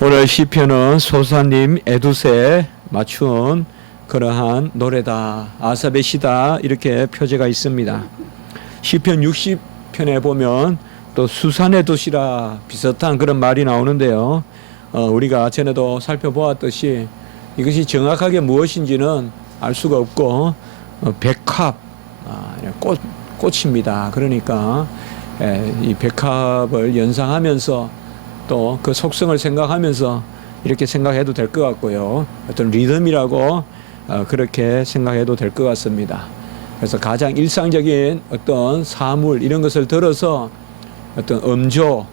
오늘 시편은 소사님 에두세에 맞춘 그러한 노래다, 아삽의 시다, 이렇게 표제가 있습니다. 시편 60편에 보면 또 수산의 도시라 비슷한 그런 말이 나오는데요. 우리가 전에도 살펴보았듯이 이것이 정확하게 무엇인지는 알 수가 없고 백합, 꽃입니다. 그러니까 이 백합을 연상하면서 또 그 속성을 생각하면서 이렇게 생각해도 될 것 같고요. 어떤 리듬이라고 그렇게 생각해도 될 것 같습니다. 그래서 가장 일상적인 어떤 사물 이런 것을 들어서 어떤 음조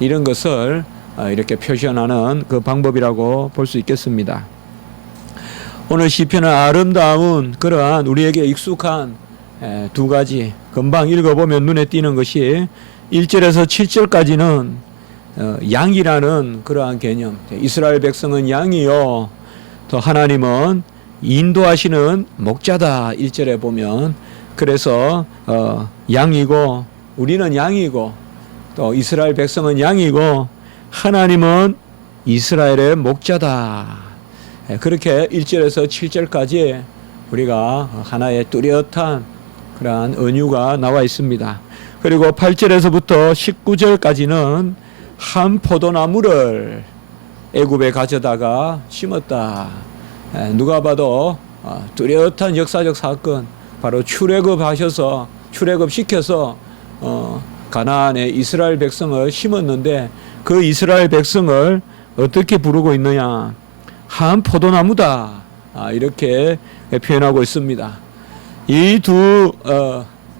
이런 것을 이렇게 표현하는 그 방법이라고 볼 수 있겠습니다. 오늘 시편은 아름다운 그러한 우리에게 익숙한 두 가지, 금방 읽어보면 눈에 띄는 것이 1절에서 7절까지는 양이라는 그러한 개념, 이스라엘 백성은 양이요, 또 하나님은 인도하시는 목자다 1절에 보면. 그래서 양이고 우리는 양이고 또 이스라엘 백성은 양이고 하나님은 이스라엘의 목자다, 그렇게 1절에서 7절까지 우리가 하나의 뚜렷한 그러한 은유가 나와 있습니다. 그리고 8절에서부터 19절까지는 한 포도나무를 애굽에 가져다가 심었다. 누가 봐도 뚜렷한 역사적 사건, 바로 출애굽시켜서 가나안에 이스라엘 백성을 심었는데 그 이스라엘 백성을 어떻게 부르고 있느냐, 한 포도나무다, 이렇게 표현하고 있습니다. 이 두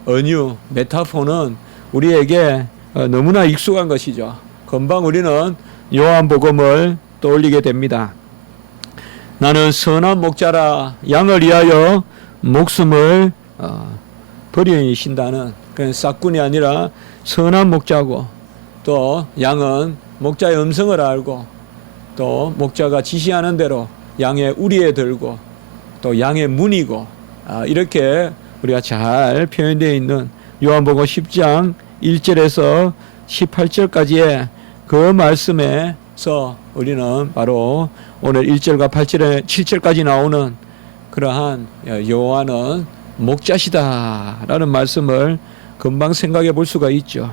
은유, 메타포는 우리에게 너무나 익숙한 것이죠. 금방 우리는 요한복음을 떠올리게 됩니다. 나는 선한 목자라, 양을 위하여 목숨을 버리신다는 그런 싹군이 아니라 선한 목자고, 또 양은 목자의 음성을 알고 또 목자가 지시하는 대로 양의 우리에 들고 또 양의 문이고, 이렇게 우리가 잘 표현되어 있는 요한복음 10장 1절에서 18절까지의 그 말씀에서 우리는 바로 오늘 1절과 8절에 7절까지 나오는 그러한 여호와는 목자시다라는 말씀을 금방 생각해 볼 수가 있죠.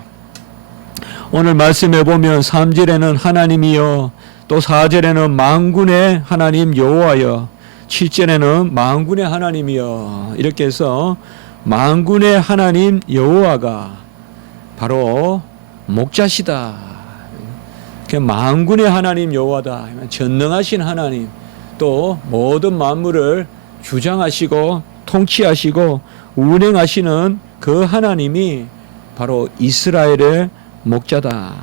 오늘 말씀해 보면 3절에는 하나님이여, 또 4절에는 만군의 하나님 여호와여, 7절에는 만군의 하나님이여, 이렇게 해서 만군의 하나님 여호와가 바로 목자시다. 만군의 하나님 여호와다, 전능하신 하나님, 또 모든 만물을 주장하시고 통치하시고 운행하시는 그 하나님이 바로 이스라엘의 목자다.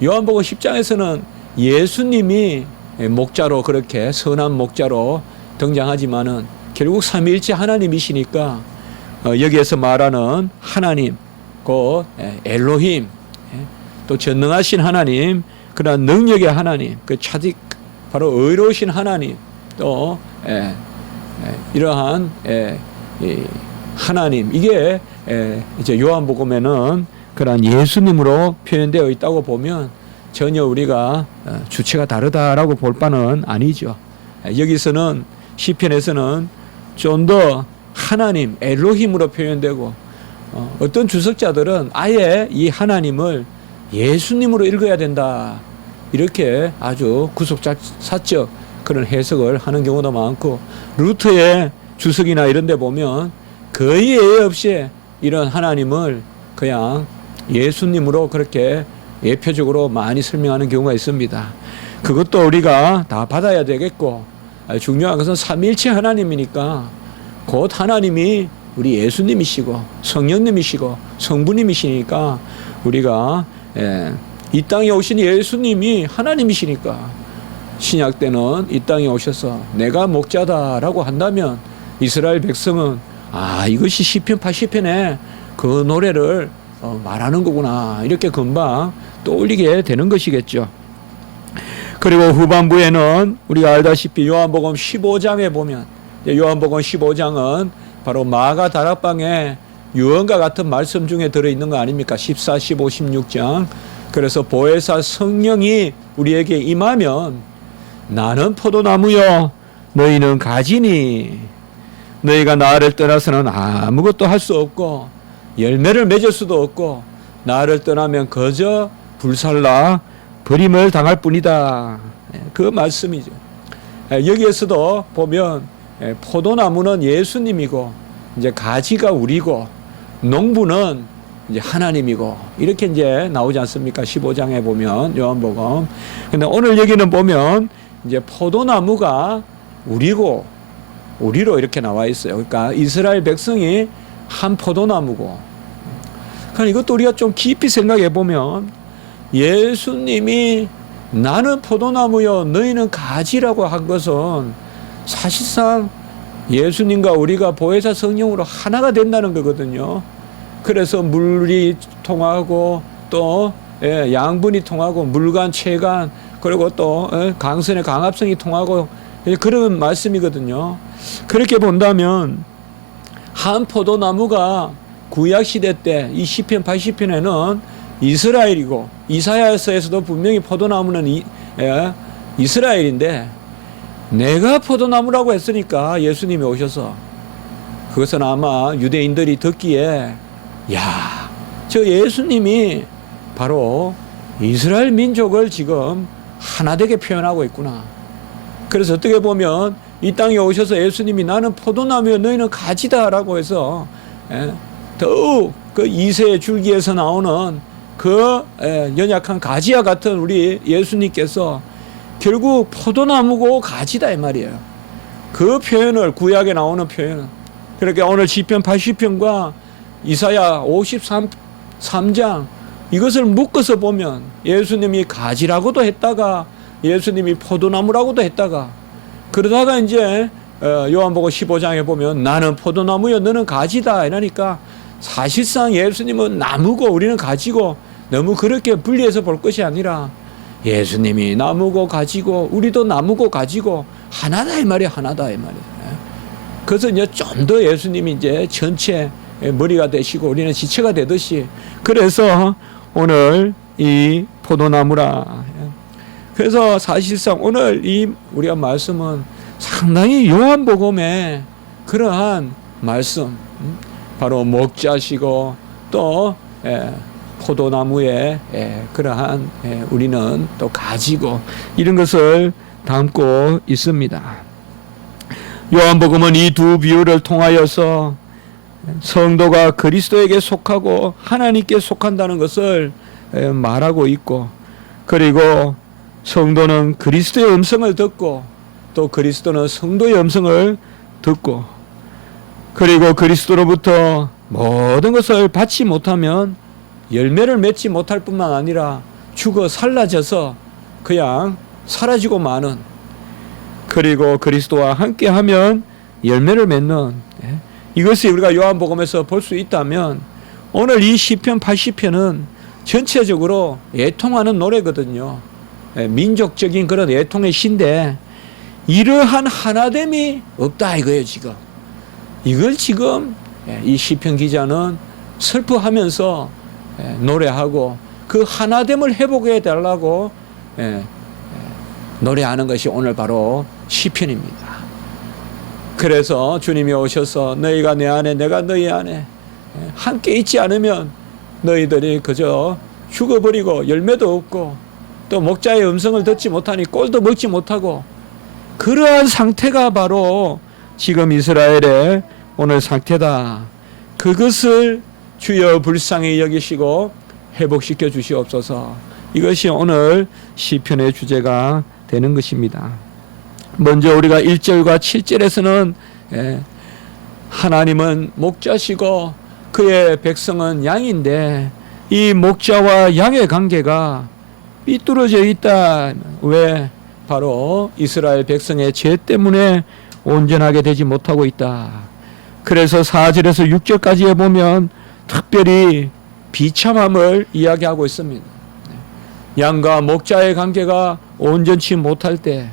요한복음 10장에서는 예수님이 목자로, 그렇게 선한 목자로 등장하지만은 결국 삼위일체 하나님이시니까 여기에서 말하는 하나님, 그 엘로힘, 또 전능하신 하나님, 그러한 능력의 하나님, 그 차딕, 바로 의로우신 하나님, 또 이러한 하나님, 이게 이제 요한복음에는 그러한 예수님으로 표현되어 있다고 보면 전혀 우리가 주체가 다르다라고 볼 바는 아니죠. 여기서는 시편에서는 좀 더 하나님, 엘로힘으로 표현되고, 어떤 주석자들은 아예 이 하나님을 예수님으로 읽어야 된다, 이렇게 아주 구속사적 그런 해석을 하는 경우도 많고, 루터의 주석이나 이런 데 보면 거의 예외 없이 이런 하나님을 그냥 예수님으로 그렇게 예표적으로 많이 설명하는 경우가 있습니다. 그것도 우리가 다 받아야 되겠고, 중요한 것은 삼위일체 하나님이니까 곧 하나님이 우리 예수님이시고 성령님이시고 성부님이시니까 우리가 이 땅에 오신 예수님이 하나님이시니까 신약 때는 이 땅에 오셔서 내가 목자다라고 한다면 이스라엘 백성은 이것이 시편 80편에 그 노래를 말하는 거구나, 이렇게 금방 떠올리게 되는 것이겠죠. 그리고 후반부에는 우리가 알다시피 요한복음 15장에 보면, 요한복음 15장은 바로 마가 다락방에 유언과 같은 말씀 중에 들어있는 거 아닙니까? 14, 15, 16장. 그래서 보혜사 성령이 우리에게 임하면 나는 포도나무요 너희는 가지니 너희가 나를 떠나서는 아무것도 할 수 없고 열매를 맺을 수도 없고 나를 떠나면 거저 불살라 버림을 당할 뿐이다. 그 말씀이죠. 여기에서도 보면 포도나무는 예수님이고 이제 가지가 우리고 농부는 이제 하나님이고 이렇게 이제 나오지 않습니까? 15장에 보면 요한복음. 근데 오늘 여기는 보면 이제 포도나무가 우리고 우리로 이렇게 나와 있어요. 그러니까 이스라엘 백성이 한 포도나무고. 그러니까 이것도 우리가 좀 깊이 생각해 보면 예수님이 나는 포도나무요 너희는 가지라고 한 것은 사실상 예수님과 우리가 보혜사 성령으로 하나가 된다는 거거든요. 그래서 물이 통하고 또 양분이 통하고 물간 체간 그리고 또 강선의 강합성이 통하고 그런 말씀이거든요. 그렇게 본다면 한 포도나무가 구약시대 때 이 시편 80편에는 이스라엘이고 이사야서에서도 분명히 포도나무는 이스라엘인데 내가 포도나무라고 했으니까 예수님이 오셔서 그것은 아마 유대인들이 듣기에 야, 저 예수님이 바로 이스라엘 민족을 지금 하나되게 표현하고 있구나. 그래서 어떻게 보면 이 땅에 오셔서 예수님이 나는 포도나무여 너희는 가지다라고 해서 더욱 그 이새의 줄기에서 나오는 그 연약한 가지와 같은 우리 예수님께서 결국 포도나무고 가지다 이 말이에요. 그 표현을 구약에 나오는 표현은 그러니까 오늘 시편 80편과 이사야 53장 이것을 묶어서 보면 예수님이 가지라고도 했다가 예수님이 포도나무라고도 했다가 그러다가 이제 요한복음 15장에 보면 나는 포도나무여 너는 가지다 이러니까 사실상 예수님은 나무고 우리는 가지고 너무 그렇게 분리해서 볼 것이 아니라 예수님이 나무고 가지고 우리도 나무고 가지고 하나다 이 말이야. 하나다 이 말이야. 그래서 이제 좀 더 예수님이 이제 전체 머리가 되시고 우리는 지체가 되듯이 그래서 오늘 이 포도나무라. 그래서 사실상 오늘 이 우리가 말씀은 상당히 요한복음의 그러한 말씀 바로 목자시고 또 포도나무에 그러한 우리는 또 가지고 이런 것을 담고 있습니다. 요한복음은 이 두 비유를 통하여서 성도가 그리스도에게 속하고 하나님께 속한다는 것을 말하고 있고 그리고 성도는 그리스도의 음성을 듣고 또 그리스도는 성도의 음성을 듣고 그리고 그리스도로부터 모든 것을 받지 못하면 열매를 맺지 못할 뿐만 아니라 죽어 살라져서 그냥 사라지고 마는 그리고 그리스도와 함께하면 열매를 맺는 이것이 우리가 요한복음에서 볼 수 있다면 오늘 이 시편 80편은 전체적으로 애통하는 노래거든요. 민족적인 그런 애통의 시인데 이러한 하나됨이 없다 이거예요 지금. 이걸 지금 이 시편 기자는 슬퍼하면서 노래하고 그 하나됨을 회복해 달라고 노래하는 것이 오늘 바로 시편입니다. 그래서 주님이 오셔서 너희가 내 안에 내가 너희 안에 함께 있지 않으면 너희들이 그저 죽어버리고 열매도 없고 또 목자의 음성을 듣지 못하니 꼴도 먹지 못하고 그러한 상태가 바로 지금 이스라엘의 오늘 상태다. 그것을 주여 불쌍히 여기시고 회복시켜 주시옵소서. 이것이 오늘 시편의 주제가 되는 것입니다. 먼저 우리가 1절과 7절에서는 하나님은 목자시고 그의 백성은 양인데 이 목자와 양의 관계가 삐뚤어져 있다. 왜? 바로 이스라엘 백성의 죄 때문에 온전하게 되지 못하고 있다. 그래서 4절에서 6절까지에 보면 특별히 비참함을 이야기하고 있습니다. 양과 목자의 관계가 온전치 못할 때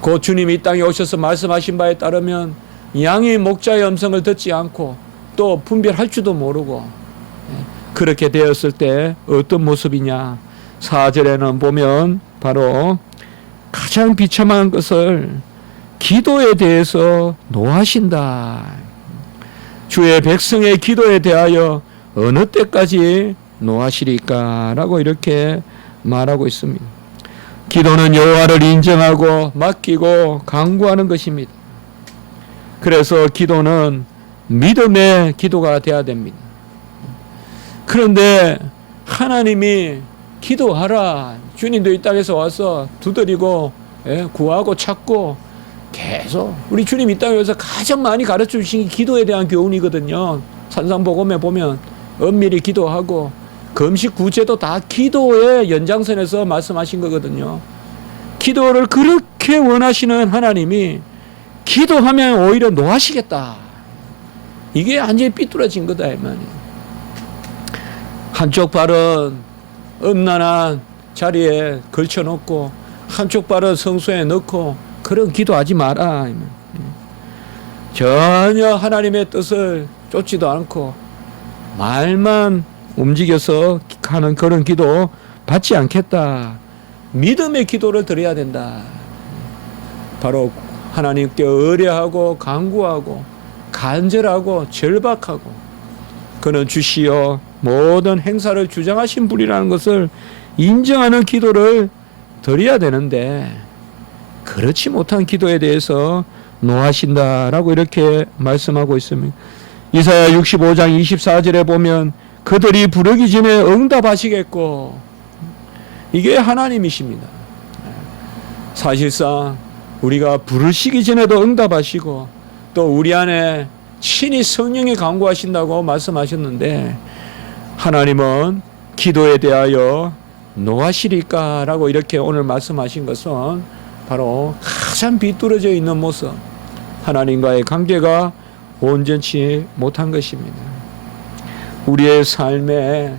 곧 주님이 이 땅에 오셔서 말씀하신 바에 따르면 양이 목자의 음성을 듣지 않고 또 분별할 줄도 모르고 그렇게 되었을 때 어떤 모습이냐? 4절에는 보면 바로 가장 비참한 것을 기도에 대해서 노하신다. 주의 백성의 기도에 대하여 어느 때까지 노하시리까? 라고 이렇게 말하고 있습니다. 기도는 여호와를 인정하고 맡기고 간구하는 것입니다. 그래서 기도는 믿음의 기도가 되어야 됩니다. 그런데 하나님이 기도하라. 주님도 이 땅에서 와서 두드리고 구하고 찾고 계속 우리 주님 이 땅에 와서 가장 많이 가르쳐 주신 게 기도에 대한 교훈이거든요. 산상복음에 보면 엄밀히 기도하고 금식 구제도 다 기도의 연장선에서 말씀하신 거거든요. 기도를 그렇게 원하시는 하나님이 기도하면 오히려 노하시겠다. 이게 완전히 삐뚤어진 거다 이 말이에요. 한쪽 발은 음란한 자리에 걸쳐놓고 한쪽 발은 성소에 넣고 그런 기도하지 마라. 전혀 하나님의 뜻을 쫓지도 않고 말만 움직여서 하는 그런 기도 받지 않겠다. 믿음의 기도를 드려야 된다. 바로 하나님께 의뢰하고 간구하고 간절하고 절박하고 그는 주시어 모든 행사를 주장하신 분이라는 것을 인정하는 기도를 드려야 되는데 그렇지 못한 기도에 대해서 노하신다라고 이렇게 말씀하고 있습니다. 이사야 65장 24절에 보면 그들이 부르기 전에 응답하시겠고 이게 하나님이십니다. 사실상 우리가 부르시기 전에도 응답하시고 또 우리 안에 친히 성령이 간구하신다고 말씀하셨는데 하나님은 기도에 대하여 노하시리까라고 이렇게 오늘 말씀하신 것은 바로 가장 비뚤어져 있는 모습, 하나님과의 관계가 온전치 못한 것입니다. 우리의 삶에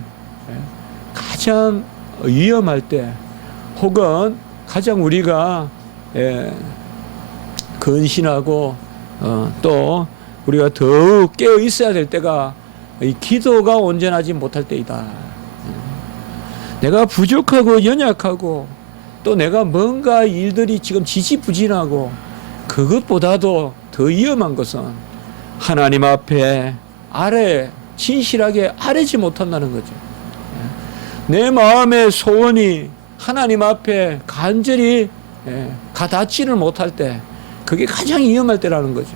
가장 위험할 때 혹은 가장 우리가 근신하고 또 우리가 더욱 깨어 있어야 될 때가 이 기도가 온전하지 못할 때이다. 내가 부족하고 연약하고 또 내가 뭔가 일들이 지금 지지부진하고 그것보다도 더 위험한 것은 하나님 앞에 진실하게 아뢰지 못한다는 거죠. 내 마음의 소원이 하나님 앞에 간절히 가닿지를 못할 때 그게 가장 위험할 때라는 거죠.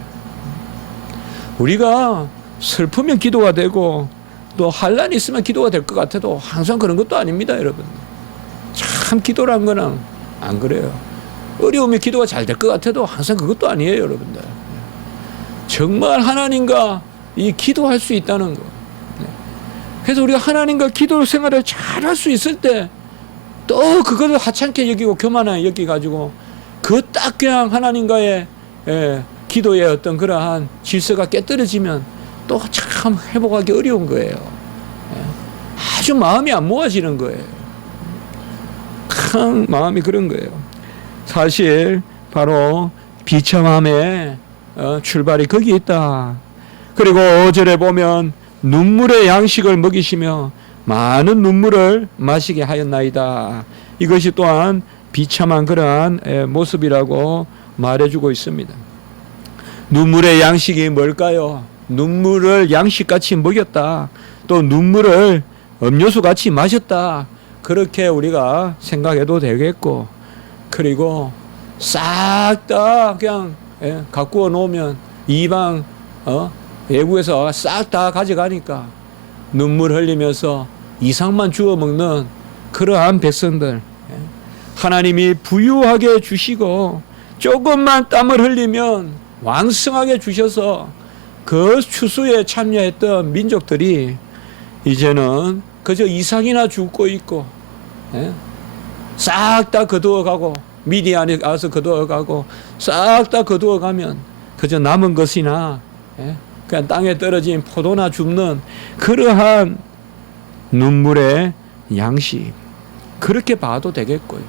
우리가 슬프면 기도가 되고 또 환난이 있으면 기도가 될 것 같아도 항상 그런 것도 아닙니다, 여러분. 참 기도란 거는 안 그래요. 어려우면 기도가 잘 될 것 같아도 항상 그것도 아니에요, 여러분들. 정말 하나님과 이 기도할 수 있다는 거. 그래서 우리가 하나님과 기도 생활을 잘 할 수 있을 때 또 그것을 하찮게 여기고 교만하게 여기가지고 그 딱 그냥 하나님과의 기도의 어떤 그러한 질서가 깨떨어지면 또 참 회복하기 어려운 거예요. 아주 마음이 안 모아지는 거예요. 큰 마음이 그런 거예요. 사실 바로 비참함의 출발이 거기 있다. 그리고 5절에 보면 눈물의 양식을 먹이시며 많은 눈물을 마시게 하였나이다. 이것이 또한 비참한 그러한 모습이라고 말해주고 있습니다. 눈물의 양식이 뭘까요? 눈물을 양식같이 먹였다. 또 눈물을 음료수같이 마셨다. 그렇게 우리가 생각해도 되겠고, 그리고 싹 다 그냥 가꾸어 놓으면 이방 외국에서 싹 다 가져가니까 눈물 흘리면서 이상만 주워 먹는 그러한 백성들, 하나님이 부유하게 주시고 조금만 땀을 흘리면 왕성하게 주셔서 그 추수에 참여했던 민족들이 이제는 그저 이삭이나 죽고 있고 싹 다 거두어가고 미디안에 가서 거두어가고 싹 다 거두어가면 그저 남은 것이나 그냥 땅에 떨어진 포도나 줍는 그러한 눈물의 양식, 그렇게 봐도 되겠고요.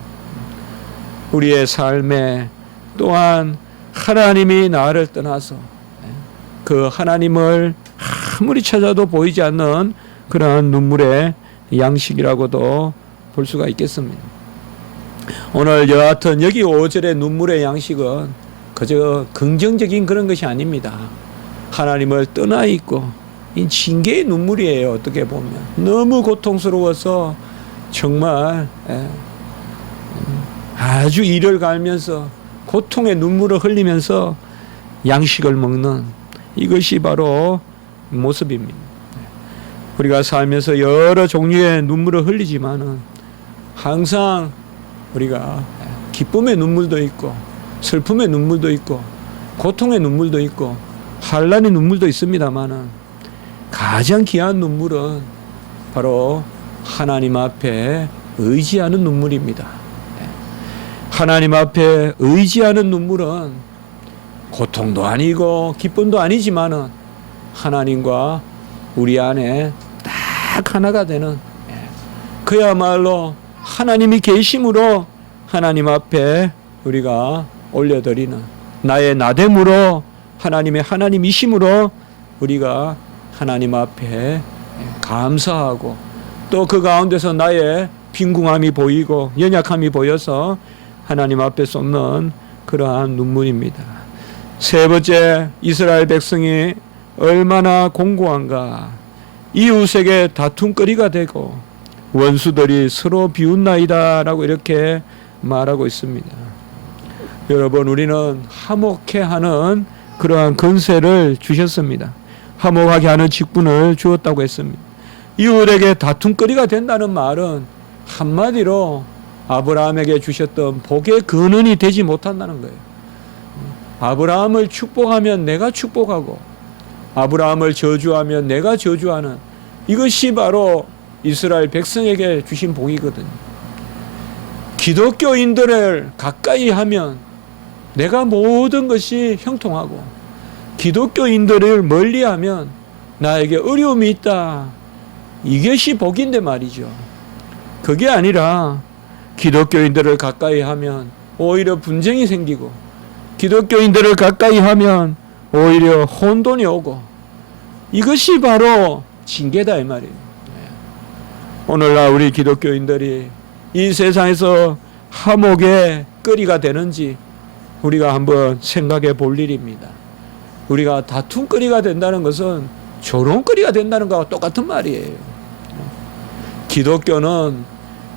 우리의 삶에 또한 하나님이 나를 떠나서 그 하나님을 아무리 찾아도 보이지 않는 그러한 눈물의 양식이라고도 볼 수가 있겠습니다. 오늘 여하튼 여기 5절의 눈물의 양식은 그저 긍정적인 그런 것이 아닙니다. 하나님을 떠나 있고 이 징계의 눈물이에요. 어떻게 보면 너무 고통스러워서 정말 아주 이를 갈면서 고통의 눈물을 흘리면서 양식을 먹는 이것이 바로 모습입니다. 우리가 살면서 여러 종류의 눈물을 흘리지만은 항상 우리가 기쁨의 눈물도 있고 슬픔의 눈물도 있고 고통의 눈물도 있고 환난의 눈물도 있습니다만은 가장 귀한 눈물은 바로 하나님 앞에 의지하는 눈물입니다. 하나님 앞에 의지하는 눈물은 고통도 아니고 기쁨도 아니지만은 하나님과 우리 안에 딱 하나가 되는 그야말로 하나님이 계심으로 하나님 앞에 우리가 올려드리는 나의 나됨으로 하나님의 하나님이심으로 우리가 하나님 앞에 감사하고 또 그 가운데서 나의 빈궁함이 보이고 연약함이 보여서 하나님 앞에 쏟는 그러한 눈물입니다. 세 번째, 이스라엘 백성이 얼마나 공고한가. 이웃에게 다툼거리가 되고 원수들이 서로 비웃나이다 라고 이렇게 말하고 있습니다. 여러분, 우리는 화목해 하는 그러한 권세를 주셨습니다. 화목하게 하는 직분을 주었다고 했습니다. 이웃에게 다툼거리가 된다는 말은 한마디로 아브라함에게 주셨던 복의 근원이 되지 못한다는 거예요. 아브라함을 축복하면 내가 축복하고 아브라함을 저주하면 내가 저주하는 이것이 바로 이스라엘 백성에게 주신 복이거든요. 기독교인들을 가까이 하면 내가 모든 것이 형통하고 기독교인들을 멀리하면 나에게 어려움이 있다. 이것이 복인데 말이죠. 그게 아니라 기독교인들을 가까이 하면 오히려 분쟁이 생기고 기독교인들을 가까이 하면 오히려 혼돈이 오고 이것이 바로 징계다 이 말이에요. 오늘날 우리 기독교인들이 이 세상에서 화목의 거리가 되는지 우리가 한번 생각해 볼 일입니다. 우리가 다툼거리가 된다는 것은 조롱거리가 된다는 것과 똑같은 말이에요. 기독교는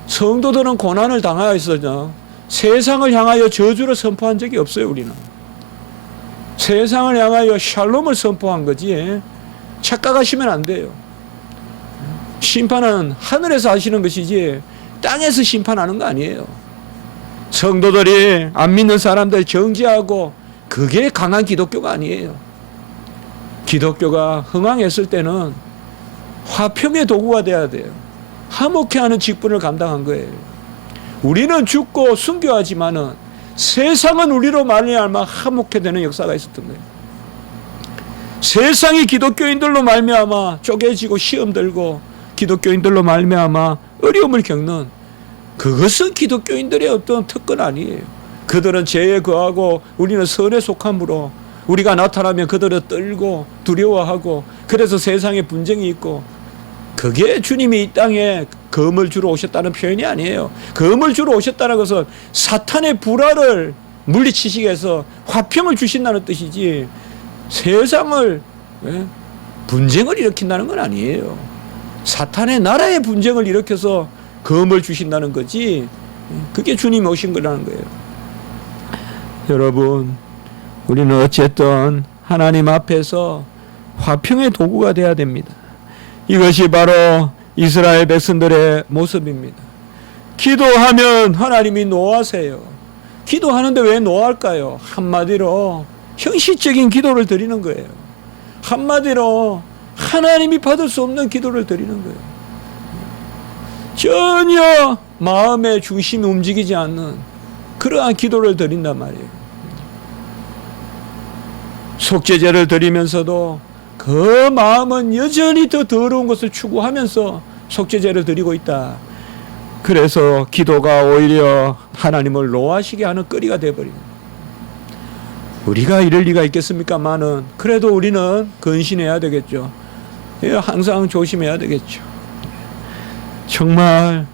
성도들은 고난을 당하여서 세상을 향하여 저주를 선포한 적이 없어요. 우리는 세상을 향하여 샬롬을 선포한 거지 착각하시면 안 돼요. 심판은 하늘에서 하시는 것이지 땅에서 심판하는 거 아니에요. 성도들이 안 믿는 사람들 정죄하고 그게 강한 기독교가 아니에요. 기독교가 흥황했을 때는 화평의 도구가 돼야 돼요. 화목해 하는 직분을 감당한 거예요. 우리는 죽고 순교하지만은 세상은 우리로 말미암아 화목해 되는 역사가 있었던 거예요. 세상이 기독교인들로 말미암아 쪼개지고 시험 들고 기독교인들로 말미암아 어려움을 겪는 그것은 기독교인들의 어떤 특권 아니에요. 그들은 죄에 거하고 우리는 선에 속함으로 우리가 나타나면 그들은 떨고 두려워하고 그래서 세상에 분쟁이 있고 그게 주님이 이 땅에 검을 주러 오셨다는 표현이 아니에요. 검을 주러 오셨다는 것은 사탄의 불화를 물리치시기 위해서 화평을 주신다는 뜻이지 세상을 분쟁을 일으킨다는 건 아니에요. 사탄의 나라의 분쟁을 일으켜서 검을 주신다는 거지 그게 주님이 오신 거라는 거예요. 여러분, 우리는 어쨌든 하나님 앞에서 화평의 도구가 되어야 됩니다. 이것이 바로 이스라엘 백성들의 모습입니다. 기도하면 하나님이 노하세요. 기도하는데 왜 노할까요? 한마디로 형식적인 기도를 드리는 거예요. 한마디로 하나님이 받을 수 없는 기도를 드리는 거예요. 전혀 마음의 중심이 움직이지 않는 그러한 기도를 드린단 말이에요. 속죄제를 드리면서도 그 마음은 여전히 더 더러운 것을 추구하면서 속죄제를 드리고 있다. 그래서 기도가 오히려 하나님을 노하시게 하는 거리가 되어버립니다. 우리가 이럴 리가 있겠습니까마는 그래도 우리는 근신해야 되겠죠. 항상 조심해야 되겠죠. 정말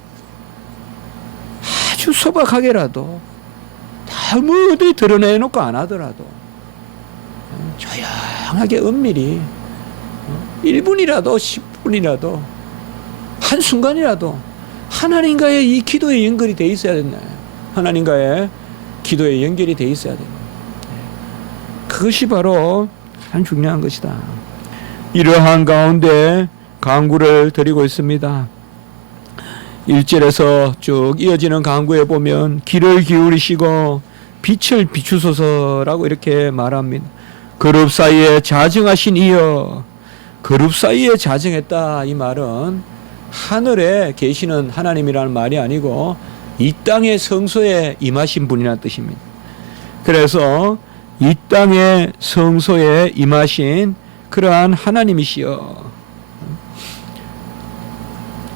아주 소박하게라도 아무리 드러내놓고 안 하더라도 조용하게 은밀히 1분이라도 10분이라도 한순간이라도 하나님과의 이 기도에 연결이 돼 있어야 된다. 하나님과의 기도에 연결이 돼 있어야 된다. 그것이 바로 가장 중요한 것이다. 이러한 가운데 간구를 드리고 있습니다. 1절에서 쭉 이어지는 간구에 보면 귀를 기울이시고 빛을 비추소서라고 이렇게 말합니다. 그룹 사이에 자정하신 이여. 그룹 사이에 자정했다. 이 말은 하늘에 계시는 하나님이라는 말이 아니고 이 땅의 성소에 임하신 분이라는 뜻입니다. 그래서 이 땅의 성소에 임하신 그러한 하나님이시여.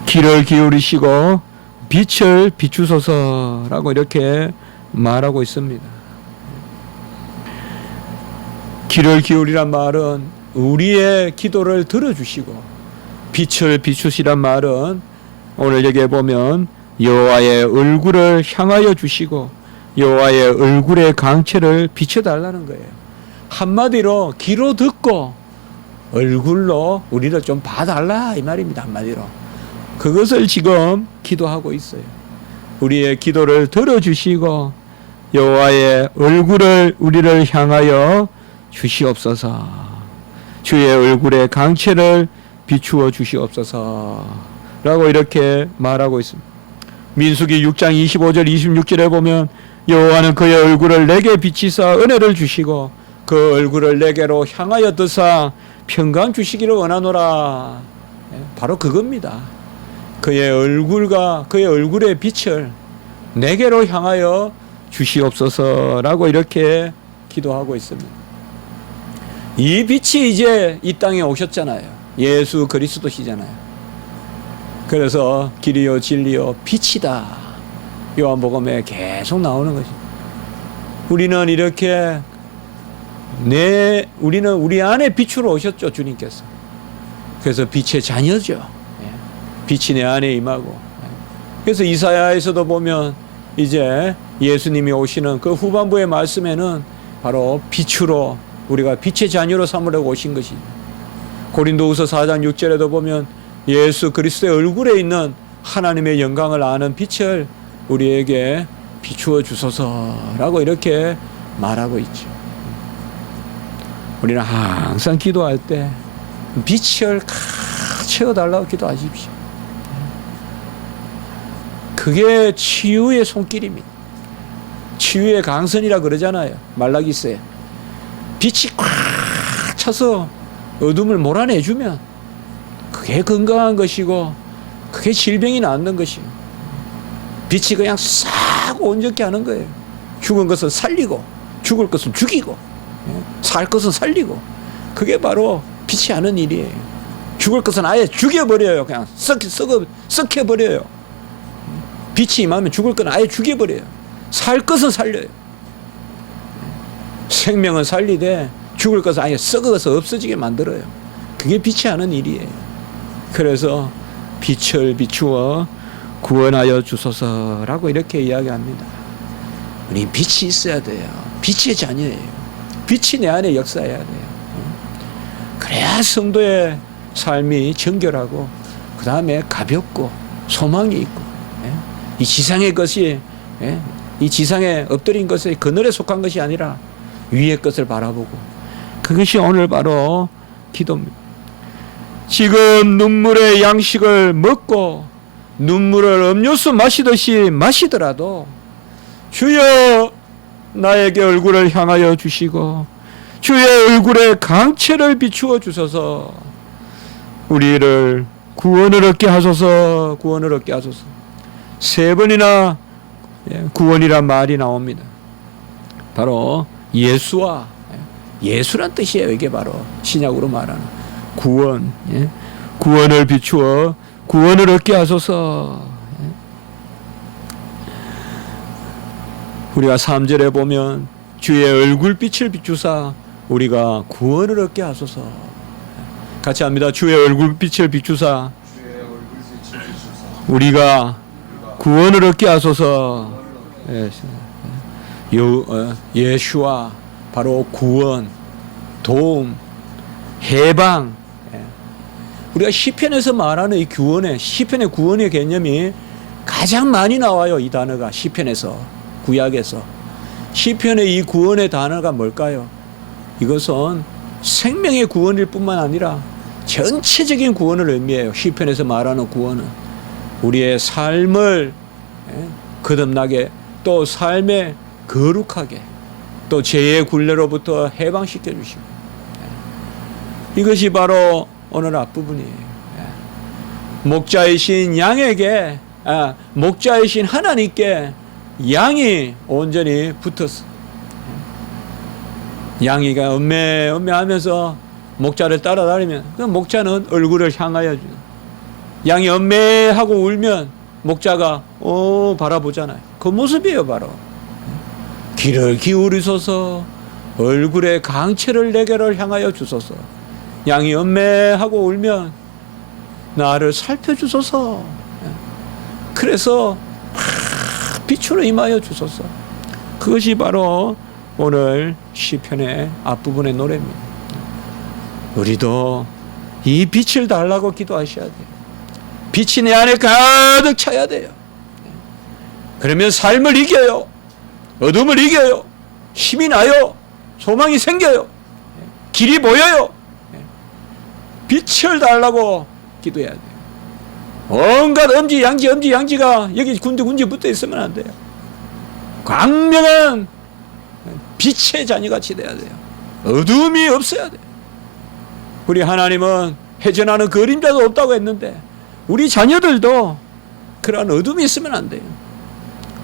귀를 기울이시고 빛을 비추소서라고 이렇게 말하고 있습니다. 귀를 기울이란 말은 우리의 기도를 들어주시고, 빛을 비추시란 말은 오늘 여기에 보면 여호와의 얼굴을 향하여 주시고 여호와의 얼굴의 강체를 비춰달라는 거예요. 한마디로 귀로 듣고 얼굴로 우리를 좀 봐달라 이 말입니다. 한마디로 그것을 지금 기도하고 있어요. 우리의 기도를 들어주시고 여호와의 얼굴을 우리를 향하여 주시옵소서. 주의 얼굴의 강체를 비추어 주시옵소서 라고 이렇게 말하고 있습니다. 민수기 6장 25절 26절에 보면 여호와는 그의 얼굴을 내게 비치사 은혜를 주시고 그 얼굴을 내게로 향하여 드사 평강 주시기를 원하노라. 바로 그겁니다. 그의 얼굴과 그의 얼굴의 빛을 내게로 향하여 주시옵소서라고 이렇게 기도하고 있습니다. 이 빛이 이제 이 땅에 오셨잖아요. 예수 그리스도시잖아요. 그래서 길이요 진리요 빛이다. 요한복음에 계속 나오는 것입니다. 우리는 이렇게 우리는 우리 안에 빛으로 오셨죠. 주님께서. 그래서 빛의 자녀죠. 빛이 내 안에 임하고. 그래서 이사야에서도 보면 이제 예수님이 오시는 그 후반부의 말씀에는 바로 빛으로 우리가 빛의 자녀로 삼으려고 오신 것이죠. 고린도후서 4장 6절에도 보면 예수 그리스도의 얼굴에 있는 하나님의 영광을 아는 빛을 우리에게 비추어 주소서라고 이렇게 말하고 있죠. 우리는 항상 기도할 때 빛을 채워달라고 기도하십시오. 그게 치유의 손길입니다. 치유의 강선이라 그러잖아요. 말라기서에 빛이 꽉 차서 어둠을 몰아내주면 그게 건강한 것이고 그게 질병이 낫는 것이에요. 빛이 그냥 싹 온전케 하는 거예요. 죽은 것은 살리고 죽을 것은 죽이고 살 것은 살리고 그게 바로 빛이 하는 일이에요. 죽을 것은 아예 죽여버려요. 그냥 썩혀버려요. 빛이 임하면 죽을 건 아예 죽여버려요. 살 것은 살려요. 생명은 살리되 죽을 것은 아예 썩어서 없어지게 만들어요. 그게 빛이 하는 일이에요. 그래서 빛을 비추어 구원하여 주소서라고 이렇게 이야기합니다. 우리 빛이 있어야 돼요. 빛의 자녀예요. 빛이 내 안에 역사해야 돼요. 그래야 성도의 삶이 정결하고 그 다음에 가볍고 소망이 있고 이 지상의 것이 이 지상에 엎드린 것이 그늘에 속한 것이 아니라 위의 것을 바라보고 그것이 오늘 바로 기도입니다. 지금 눈물의 양식을 먹고 눈물을 음료수 마시듯이 마시더라도 주여 나에게 얼굴을 향하여 주시고 주의 얼굴에 강체를 비추어 주셔서 우리를 구원을 얻게 하소서. 구원을 얻게 하소서. 3번이나 구원이란 말이 나옵니다. 바로 예수와 예수란 뜻이에요. 이게 바로 신약으로 말하는 구원. 구원을 비추어 구원을 얻게 하소서. 우리가 3절에 보면 주의 얼굴빛을 비추사 우리가 구원을 얻게 하소서. 같이 합니다. 주의 얼굴빛을 비추사 우리가 구원을 얻게 하소서. 예수와 바로 구원, 도움, 해방. 우리가 시편에서 말하는 이 구원의, 시편의 구원의 개념이 가장 많이 나와요. 이 단어가 시편에서, 구약에서. 시편의 이 구원의 단어가 뭘까요? 이것은 생명의 구원일 뿐만 아니라 전체적인 구원을 의미해요. 시편에서 말하는 구원은 우리의 삶을 거듭나게, 또 삶에 거룩하게, 또 죄의 굴레로부터 해방시켜 주시고, 이것이 바로 오늘 앞부분이에요. 목자이신 양에게, 목자이신 하나님께 양이 온전히 붙었어. 양이가 엄매하면서 목자를 따라다니면 그 목자는 얼굴을 향하여 주는, 양이 엄매하고 울면 목자가 바라보잖아요. 그 모습이에요. 바로 귀를 기울이소서, 얼굴의 강체를 내게를 향하여 주소서. 양이 엄매하고 울면 나를 살펴주소서. 그래서 빛으로 임하여 주소서. 그것이 바로 오늘 시편의 앞부분의 노래입니다. 우리도 이 빛을 달라고 기도하셔야 돼요. 빛이 내 안에 가득 차야 돼요. 그러면 삶을 이겨요. 어둠을 이겨요. 힘이 나요. 소망이 생겨요. 길이 보여요. 빛을 달라고 기도해야 돼요. 온갖 엄지양지가 여기 군지 붙어 있으면 안 돼요. 광명한 빛의 자녀같이 돼야 돼요. 어둠이 없어야 돼요. 우리 하나님은 회전하는 그림자도 없다고 했는데 우리 자녀들도 그러한 어둠이 있으면 안 돼요.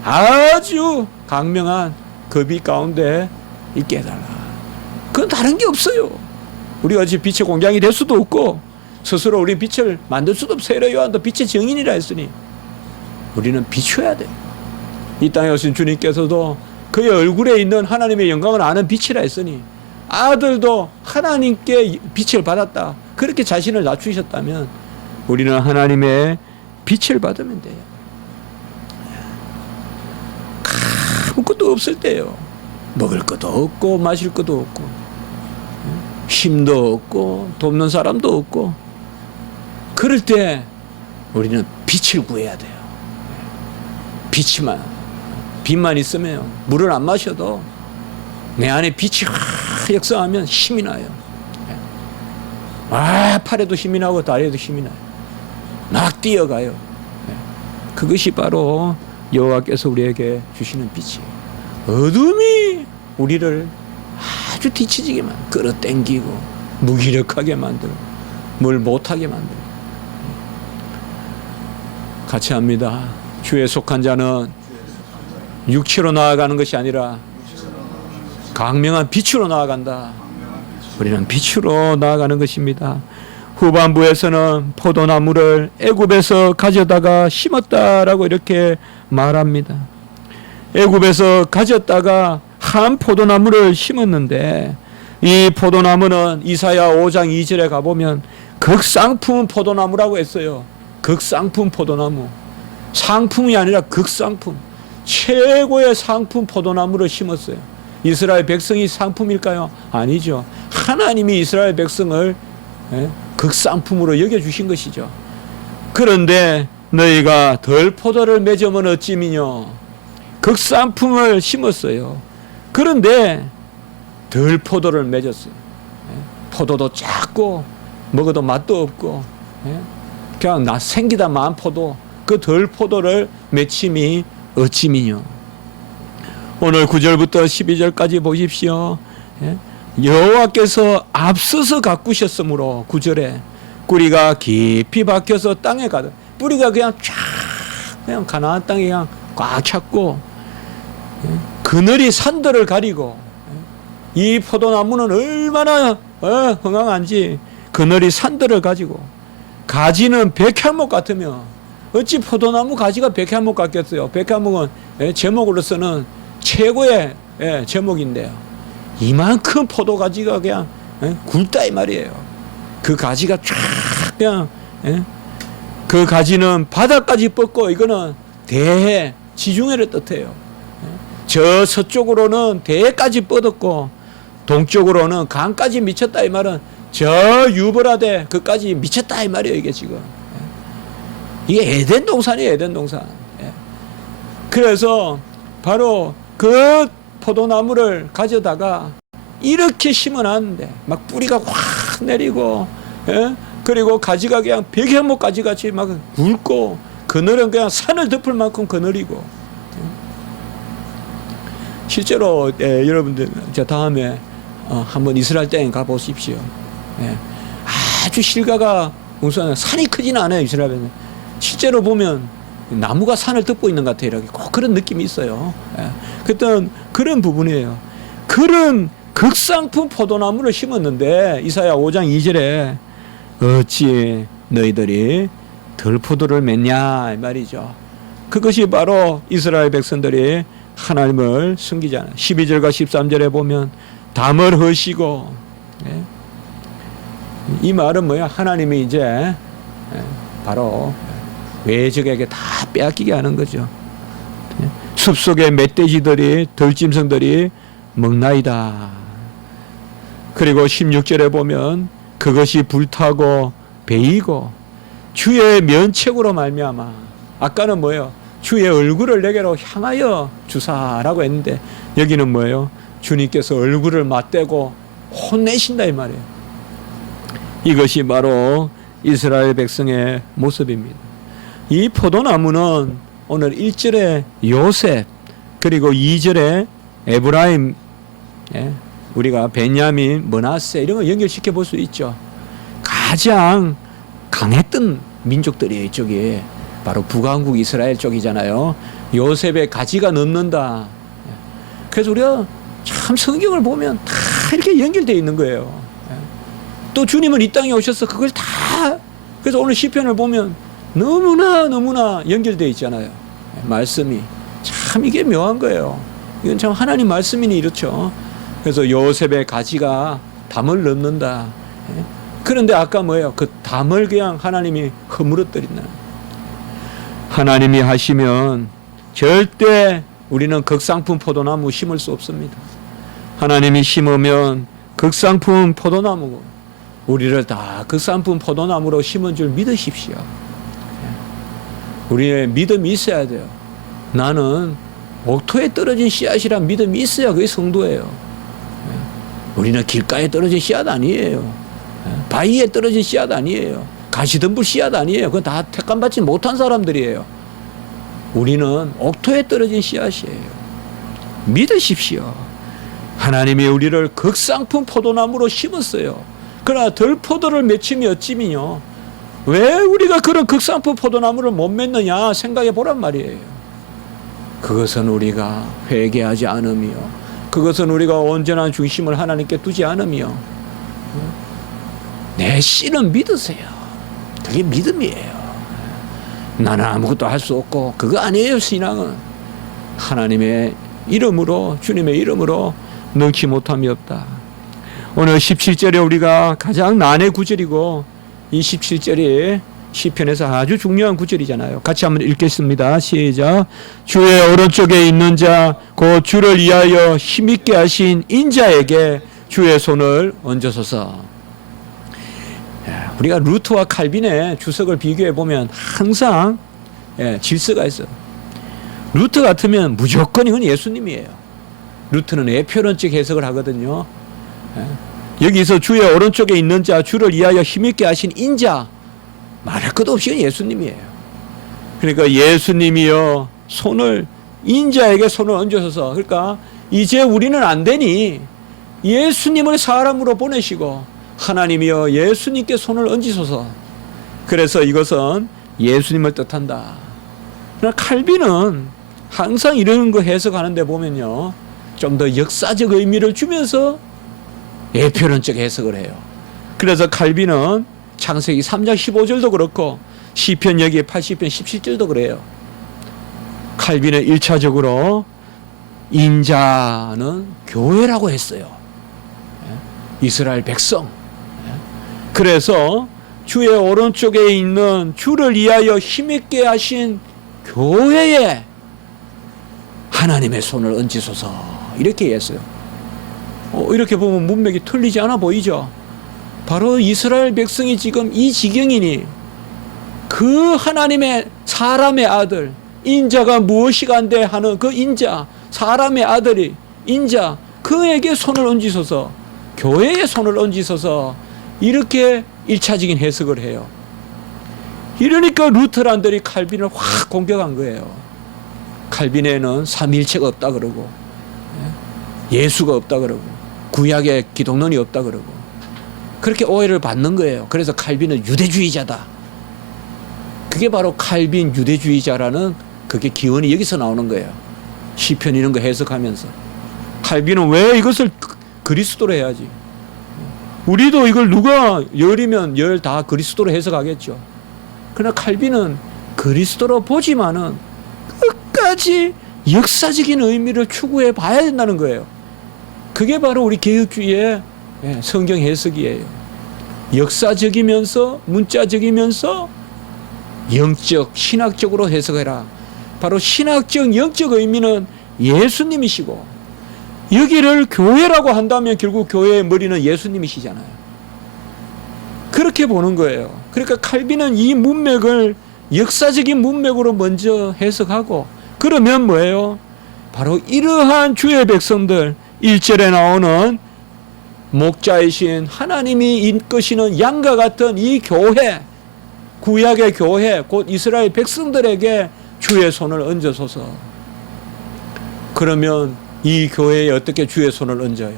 아주 강명한 그 빛 가운데 있게 해달라. 그건 다른 게 없어요. 우리가 지금 빛의 공장이 될 수도 없고 스스로 우리 빛을 만들 수도 없어요. 세례 요한도 빛의 증인이라 했으니 우리는 비춰야 돼. 이 땅에 오신 주님께서도 그의 얼굴에 있는 하나님의 영광을 아는 빛이라 했으니 아들도 하나님께 빛을 받았다. 그렇게 자신을 낮추셨다면 우리는 하나님의 빛을 받으면 돼요. 아무것도 없을 때요. 먹을 것도 없고 마실 것도 없고 힘도 없고 돕는 사람도 없고 그럴 때 우리는 빛을 구해야 돼요. 빛만 있으면 물을 안 마셔도 내 안에 빛이 역사하면 힘이 나요. 팔에도 힘이 나고 다리에도 힘이 나요. 막 뛰어가요. 그것이 바로 여호와께서 우리에게 주시는 빛이에요. 어둠이 우리를 아주 뒤처지게 만들고 끌어당기고 무기력하게 만들고 뭘 못하게 만들고. 같이 합니다. 주에 속한 자는 육체로 나아가는 것이 아니라 강명한 빛으로 나아간다. 우리는 빛으로 나아가는 것입니다. 후반부에서는 포도나무를 애굽에서 가져다가 심었다라고 이렇게 말합니다. 애굽에서 가졌다가 한 포도나무를 심었는데 이 포도나무는 이사야 5장 2절에 가보면 극상품 포도나무라고 했어요. 극상품 포도나무. 상품이 아니라 극상품. 최고의 상품 포도나무를 심었어요. 이스라엘 백성이 상품일까요? 아니죠. 하나님이 이스라엘 백성을 극상품으로 여겨주신 것이죠. 그런데 너희가 덜 포도를 맺으면 어찌미뇨. 극상품을 심었어요. 그런데 덜 포도를 맺었어요. 포도도 작고 먹어도 맛도 없고 그냥 생기다 만 포도, 그 덜 포도를 맺힘이 어찌미뇨. 오늘 9절부터 12절까지 보십시오. 여호와께서 앞서서 가꾸셨으므로 9절에 뿌리가 깊이 박혀서 땅에 가득, 뿌리가 그냥 쫙 그냥 가나안 땅에 그냥 꽉 찼고 그늘이 산들을 가리고 이 포도나무는 얼마나 흥황한지 그늘이 산들을 가지고 가지는 백향목 같으며 어찌 포도나무 가지가 백향목 같겠어요. 백향목은 제목으로서는 최고의 제목인데요. 이만큼 포도가지가 그냥 굵다 이 말이에요. 그 가지가 쫙 그냥 그 가지는 바다까지 뻗고 이거는 대해 지중해를 뜻해요. 저 서쪽으로는 대해까지 뻗었고 동쪽으로는 강까지 미쳤다 이 말은 저 유브라데 그까지 미쳤다 이 말이에요. 이게 지금 이게 에덴 동산이에요. 에덴 동산. 그래서 바로 그 포도나무를 가져다가 이렇게 심어놨는데 막 뿌리가 확 내리고 그리고 가지가 그냥 백현목 가지같이 막 굵고 그늘은 그냥 산을 덮을 만큼 그늘이고 실제로 여러분들 저 다음에 한번 이스라엘 땅에 가보십시오. 아주 실가가 우선 산이 크지는 않아요. 이스라엘은 실제로 보면 나무가 산을 덮고 있는 것 같아요. 이렇게 꼭 그런 느낌이 있어요. 그랬던 그런 부분이에요. 그런 극상품 포도나무를 심었는데 이사야 5장 2절에 어찌 너희들이 들포도를 맺냐 이 말이죠. 그것이 바로 이스라엘 백성들이 하나님을 숨기지 않아요. 12절과 13절에 보면 담을 허시고 이 말은 뭐야? 하나님이 이제 바로 외적에게 다 빼앗기게 하는 거죠. 숲속의 멧돼지들이 들짐승들이 먹나이다. 그리고 16절에 보면 그것이 불타고 베이고 주의 면책으로 말미암아 아까는 뭐예요? 주의 얼굴을 내게로 향하여 주사라고 했는데 여기는 뭐예요? 주님께서 얼굴을 맞대고 혼내신다 이 말이에요. 이것이 바로 이스라엘 백성의 모습입니다. 이 포도나무는 오늘 1절에 요셉 그리고 2절에 에브라임 우리가 베냐민, 므낫세 이런 거 연결시켜 볼 수 있죠. 가장 강했던 민족들이에요. 이쪽이 바로 북왕국 이스라엘 쪽이잖아요. 요셉의 가지가 넘는다. 그래서 우리가 참 성경을 보면 다 이렇게 연결되어 있는 거예요. 또 주님은 이 땅에 오셔서 그걸 다 그래서 오늘 시편을 보면 너무나 연결되어 있잖아요. 말씀이 참 이게 묘한 거예요. 이건 참 하나님 말씀이니 이렇죠. 그래서 요셉의 가지가 담을 넘는다. 그런데 아까 뭐예요? 그 담을 그냥 하나님이 허물어뜨린다. 하나님이 하시면 절대 우리는 극상품 포도나무 심을 수 없습니다. 하나님이 심으면 극상품 포도나무 우리를 다 극상품 포도나무로 심은 줄 믿으십시오. 우리의 믿음이 있어야 돼요. 나는 옥토에 떨어진 씨앗이란 믿음이 있어야 그게 성도예요. 우리는 길가에 떨어진 씨앗 아니에요. 바위에 떨어진 씨앗 아니에요. 가시덤불 씨앗 아니에요. 그건 다 택감받지 못한 사람들이에요. 우리는 옥토에 떨어진 씨앗이에요. 믿으십시오. 하나님이 우리를 극상품 포도나무로 심었어요. 그러나 들포도를 맺힘이 어찌미요. 왜 우리가 그런 극상품 포도나무를 못 맺느냐 생각해 보란 말이에요. 그것은 우리가 회개하지 않으며 그것은 우리가 온전한 중심을 하나님께 두지 않으며 내 씨는 믿으세요. 그게 믿음이에요. 나는 아무것도 할 수 없고 그거 아니에요. 신앙은 하나님의 이름으로 주님의 이름으로 능치 못함이 없다. 오늘 17절에 우리가 가장 난의 구절이고 이 17절이 시편에서 아주 중요한 구절이잖아요. 같이 한번 읽겠습니다. 시작. 주의 오른쪽에 있는 자 곧 주를 위하여 힘있게 하신 인자에게 주의 손을 얹으소서. 우리가 루트와 칼빈의 주석을 비교해 보면 항상 질서가 있어요. 루트 같으면 무조건 이건 예수님이에요. 루트는 애표론적 해석을 하거든요. 여기서 주의 오른쪽에 있는 자 주를 위하여 힘있게 하신 인자 말할 것도 없이 예수님이에요. 그러니까 예수님이여 손을 인자에게 손을 얹으셔서 그러니까 이제 우리는 안 되니 예수님을 사람으로 보내시고 하나님이여 예수님께 손을 얹으소서. 그래서 이것은 예수님을 뜻한다. 그러나 칼빈은 항상 이런 거 해석하는데 보면요 좀 더 역사적 의미를 주면서 예표론적 해석을 해요. 그래서 칼빈은 창세기 3장 15절도 그렇고 시편 여기 80편 17절도 그래요. 칼빈은 1차적으로 인자는 교회라고 했어요. 이스라엘 백성. 그래서 주의 오른쪽에 있는 주를 위하여 힘있게 하신 교회에 하나님의 손을 얹으소서 이렇게 했어요. 이렇게 보면 문맥이 틀리지 않아 보이죠. 바로 이스라엘 백성이 지금 이 지경이니 그 하나님의 사람의 아들 인자가 무엇이간데 하는 그 인자 사람의 아들이 인자 그에게 손을 얹으소서 교회에 손을 얹으소서 이렇게 1차적인 해석을 해요. 이러니까 루터란들이 칼빈을 확 공격한 거예요. 칼빈에는 삼위일체가 없다 그러고 예수가 없다 그러고 구약에 기독론이 없다 그러고 그렇게 오해를 받는 거예요. 그래서 칼빈은 유대주의자다. 그게 바로 칼빈 유대주의자라는 그게 기원이 여기서 나오는 거예요. 시편 이런 거 해석하면서 칼빈은 왜 이것을 그리스도로 해야지. 우리도 이걸 누가 열이면 열 다 그리스도로 해석하겠죠. 그러나 칼빈은 그리스도로 보지만은 끝까지 역사적인 의미를 추구해 봐야 된다는 거예요. 그게 바로 우리 개혁주의의 성경 해석이에요. 역사적이면서 문자적이면서 영적, 신학적으로 해석해라. 바로 신학적, 영적 의미는 예수님이시고 여기를 교회라고 한다면 결국 교회의 머리는 예수님이시잖아요. 그렇게 보는 거예요. 그러니까 칼빈은 이 문맥을 역사적인 문맥으로 먼저 해석하고 그러면 뭐예요? 바로 이러한 주의 백성들 1절에 나오는 목자이신 하나님이 이끄시는 양과 같은 이 교회 구약의 교회 곧 이스라엘 백성들에게 주의 손을 얹어소서. 그러면 이 교회에 어떻게 주의 손을 얹어요?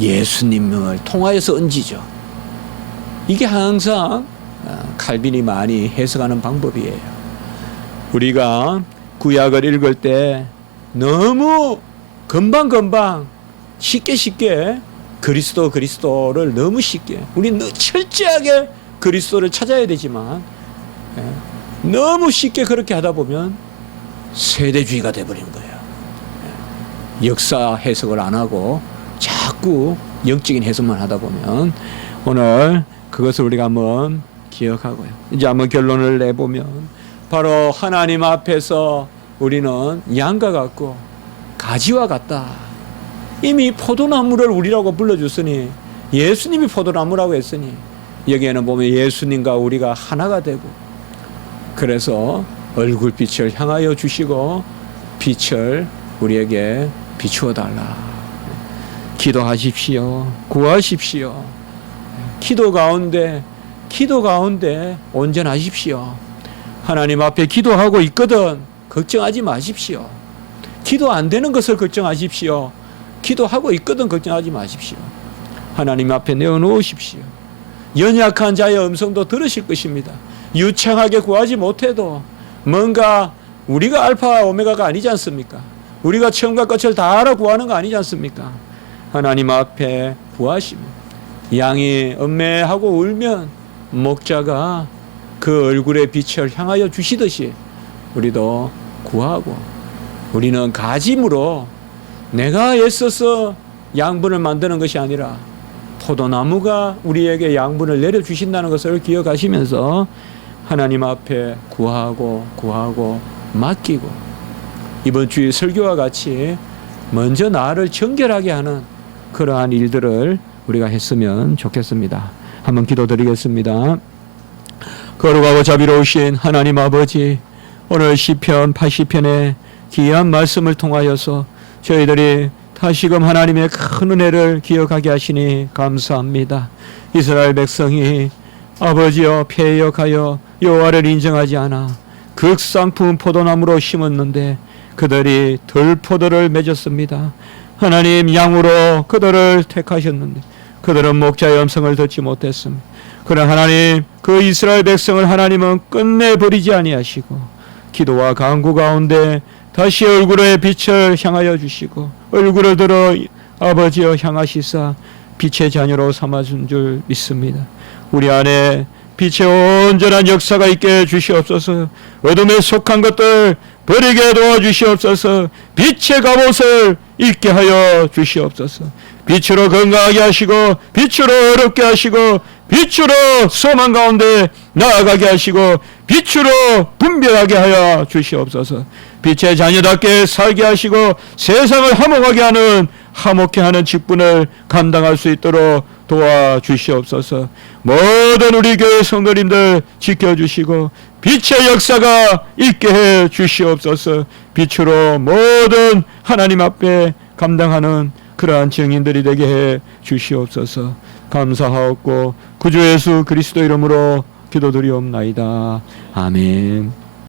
예수님을 통하여서 얹이죠. 이게 항상 칼빈이 많이 해석하는 방법이에요. 우리가 구약을 읽을 때 너무 금방금방 쉽게 그리스도를 너무 쉽게 우리 철저하게 그리스도를 찾아야 되지만 너무 쉽게 그렇게 하다 보면 세대주의가 돼버리는 거예요. 역사 해석을 안 하고 자꾸 영적인 해석만 하다 보면 오늘 그것을 우리가 한번 기억하고요. 이제 한번 결론을 내보면 바로 하나님 앞에서 우리는 양과 같고 가지와 같다. 이미 포도나무를 우리라고 불러줬으니 예수님이 포도나무라고 했으니 여기에는 보면 예수님과 우리가 하나가 되고 그래서 얼굴빛을 향하여 주시고 빛을 우리에게 비추어 달라. 기도하십시오. 구하십시오. 기도 가운데 온전하십시오. 하나님 앞에 기도하고 있거든 걱정하지 마십시오. 기도 안 되는 것을 걱정하십시오. 기도하고 있거든 걱정하지 마십시오. 하나님 앞에 내어놓으십시오. 연약한 자의 음성도 들으실 것입니다. 유창하게 구하지 못해도 뭔가 우리가 알파 오메가가 아니지 않습니까? 우리가 처음과 끝을 다 알아 구하는 거 아니지 않습니까? 하나님 앞에 구하시면 양이 음매하고 울면 목자가 그 얼굴의 빛을 향하여 주시듯이 우리도 구하고 우리는 가짐으로 내가 애써서 양분을 만드는 것이 아니라 포도나무가 우리에게 양분을 내려주신다는 것을 기억하시면서 하나님 앞에 구하고 맡기고 이번 주의 설교와 같이 먼저 나를 정결하게 하는 그러한 일들을 우리가 했으면 좋겠습니다. 한번 기도드리겠습니다. 거룩하고 자비로우신 하나님 아버지, 오늘 시편 80편의 귀한 말씀을 통하여서 저희들이 다시금 하나님의 큰 은혜를 기억하게 하시니 감사합니다. 이스라엘 백성이 아버지여 패역하여 여호와를 인정하지 않아 극상품 포도나무로 심었는데 그들이 들포도를 맺었습니다. 하나님 양으로 그들을 택하셨는데 그들은 목자의 음성을 듣지 못했습니다. 그러나 하나님 그 이스라엘 백성을 하나님은 끝내버리지 아니하시고 기도와 간구 가운데 다시 얼굴의 빛을 향하여 주시고 얼굴을 들어 아버지여 향하시사 빛의 자녀로 삼아준 줄 믿습니다. 우리 안에 빛의 온전한 역사가 있게 주시옵소서. 어둠에 속한 것들 버리게 도와주시옵소서. 빛의 갑옷을 입게 하여 주시옵소서. 빛으로 건강하게 하시고 빛으로 어렵게 하시고 빛으로 소망 가운데 나아가게 하시고 빛으로 분별하게 하여 주시옵소서. 빛의 자녀답게 살게 하시고 세상을 화목하게 하는 화목해 하는 직분을 감당할 수 있도록 도와주시옵소서. 모든 우리 교회 성도님들 지켜주시고 빛의 역사가 있게 해 주시옵소서. 빛으로 모든 하나님 앞에 감당하는 그러한 증인들이 되게 해 주시옵소서. 감사하옵고 구주 예수 그리스도 이름으로 기도드리옵나이다. 아멘.